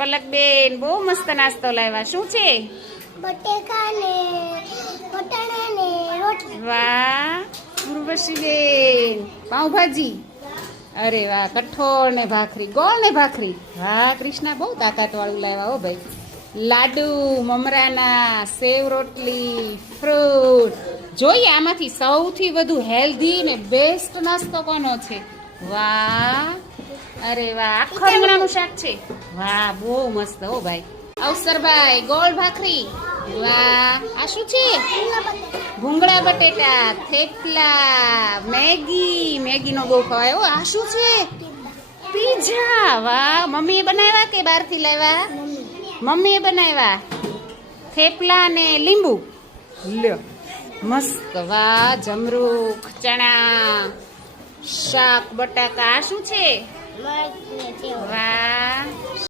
પલકબેન બહુ મસ્ત નાસ્તો લાવ્યા. શું છે? બટેકા ને વટાણા ને રોટલી. વાહ ઉર્વશીબેન પાઉંભાજી. અરે વાહ કઠોળ ને ભાખરી, ગોળ ને ભાખરી. વાહ કૃષ્ણા બહુ તાકાત વાળું લાવ્યા હો ભાઈ. લાડુ મમરાના, સેવ રોટલી, ફ્રૂટ. જોઈએ આમાંથી સૌથી વધુ હેલ્ધી ને બેસ્ટ નાસ્તો કોનો છે? વાહ અરે વાહ આખા રીંગણાનું શાક છે. વાહ બહુ મસ્ત હો ભાઈ. અવસરભાઈ ગોળ ભાખરી. વાહ આ શું છે? ભૂંગળા બટેટા, થેપલા, મેગી નો બહુ ખવાય હો. આ શું છે? પીઝા. વાહ મમ્મીએ બનાવ્યા કે બહારથી લાવ્યા? મમ્મીએ બનાવ્યા. થેપલા ને લીંબુ લ્યો મસ્ત. વાહ જમરૂખ, ચણા, શાક બટાકા. આ શું છે? મરચ ને સેવ. વાહ